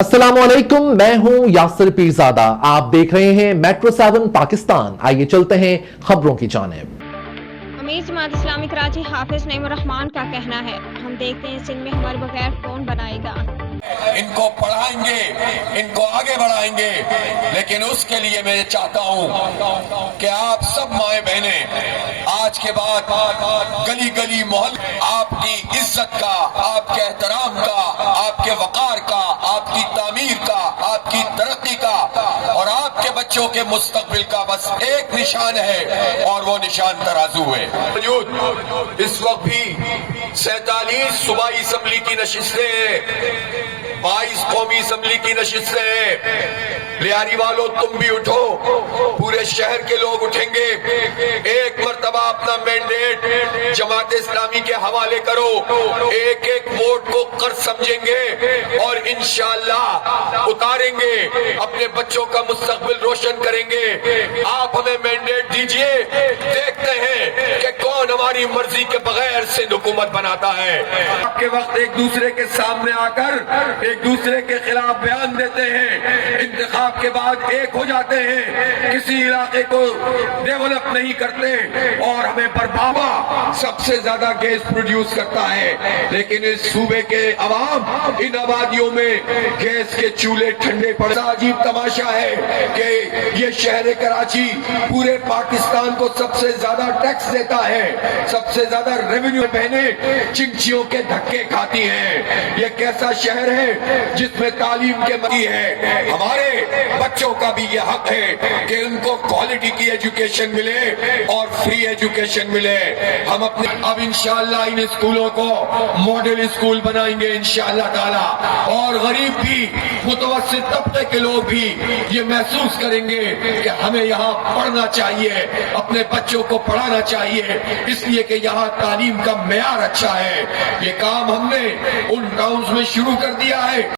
अस्सलाम वालेकुम, मैं हूं यासिर पीरजादा। आप देख रहे हैं मेट्रो 7 पाकिस्तान। आइए चलते हैं खबरों की जानिब। अमीर जमात इस्लामी कराची हाफिज नईमुर रहमान का कहना है, हम देखते हैं सिंध में हमारे बगैर कौन बनाएगा। इनको पढ़ाएंगे, इनको आगे बढ़ाएंगे, लेकिन उसके लिए मैं चाहता हूं कि आप सब माए बहने आज के बाद गली गली मोहल्ले आपकी इज्जत का, आपके एहतराम का, आपके वकार का, आपकी तामीर का, आपकी तरक्की का और आपके बच्चों के मुस्तकबिल का बस एक निशान है और वो निशान तराजू है। इस वक्त भी 47 सूबाई असम्बली की नशिस्तें हैं, 22 कौमी असम्बली की नशिस्तें हैं। लियारी वालों तुम भी उठो, पूरे शहर के लोग उठेंगे। एक मर्तबा अपना मैंडेट जमात इस्लामी के हवाले करो, एक एक वोट को कर्ज समझेंगे और इंशाअल्लाह उतारेंगे, अपने बच्चों का मुस्तकबिल रोशन करेंगे। आप हमें मैंडेट दीजिए, देखते हैं कि कौन हमारी मर्जी के बगैर से हुकूमत बनाता है। आपके वक्त एक दूसरे के सामने आकर एक दूसरे के खिलाफ बयान देते हैं, इंतखाब के बाद एक हो जाते हैं, किसी इलाके को डेवलप नहीं करते और हमें बर्बादा सबसे ज्यादा गैस प्रोड्यूस करता है। लेकिन इस सूबे के अवाम इन आबादियों में गैस के चूल्हे ठंडे पड़े। अजीब तमाशा है कि ये शहर कराची पूरे पाकिस्तान को सबसे ज्यादा टैक्स देता है, सबसे ज्यादा रेवेन्यू बहने चिंचियों के धक्के खाती हैं। ये कैसा शहर है जिसमें तालीम के मरी है। हमारे बच्चों का भी ये हक है कि उनको क्वालिटी की एजुकेशन मिले और फ्री एजुकेशन मिले। हम अपने अब इंशाअल्लाह इन स्कूलों को मॉडल स्कूल बनाएंगे इंशाअल्लाह ताला, और गरीब भी मुतवस्सित तबके के लोग भी ये महसूस करेंगे कि हमें यहाँ पढ़ना चाहिए, अपने बच्चों को पढ़ाना चाहिए, इसलिए कि यहाँ तालीम का मेयार अच्छा है। ये काम हमने उन टाउन्स में शुरू कर दिया है।